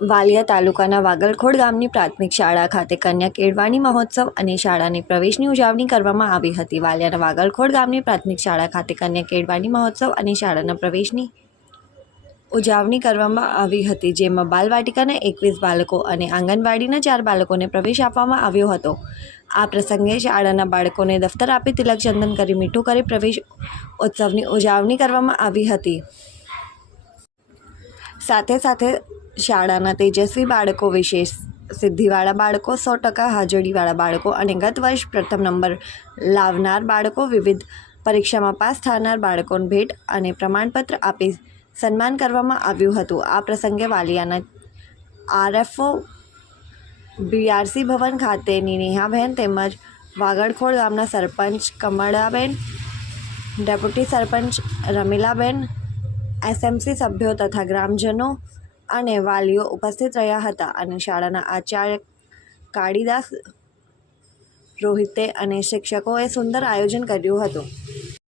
વાલિયા તાલુકાના વાગલખોડ ગામની પ્રાથમિક શાળા ખાતે કન્યા કેળવણી મહોત્સવ અને શાળાની પ્રવેશની ઉજવણી કરવામાં આવી હતી। વાલિયાના વાગલખોડ ગામની પ્રાથમિક શાળા ખાતે કન્યા કેળવણી મહોત્સવ અને શાળાના પ્રવેશની ઉજવણી કરવામાં આવી હતી, જેમાં બાલવાટિકાના 21 બાળકો અને આંગણવાડીના 4 બાળકોને પ્રવેશ આપવામાં આવ્યો હતો। આ પ્રસંગે શાળાના બાળકોને દફતર આપી તિલકચંદન કરી મીઠું કરી પ્રવેશ ઉત્સવની ઉજવણી કરવામાં આવી હતી। સાથે સાથે શાળાના તેજસ્વી બાળકો, વિશેષ સિદ્ધિવાળા બાળકો, 100% હાજરીવાળા બાળકો અને ગત વર્ષ પ્રથમ નંબર લાવનાર બાળકો, વિવિધ પરીક્ષામાં પાસ થનાર બાળકોને ભેટ અને પ્રમાણપત્ર આપી સન્માન કરવામાં આવ્યું હતું। આ પ્રસંગે વાલિયાના આરએફઓ બીઆરસી ભવન ખાતેની નેહાબેન તેમજ વાગલખોડ ગામના સરપંચ કમળાબેન, ડેપ્યુટી સરપંચ રમીલાબેન, એસએમસી સભ્યો તથા ગ્રામજનો અને વાલીઓ ઉપસ્થિત રહ્યા હતા અને શાળાના આચાર્ય કાળીદાસ રોહિતે અને શિક્ષકોએ સુંદર આયોજન કર્યું હતું।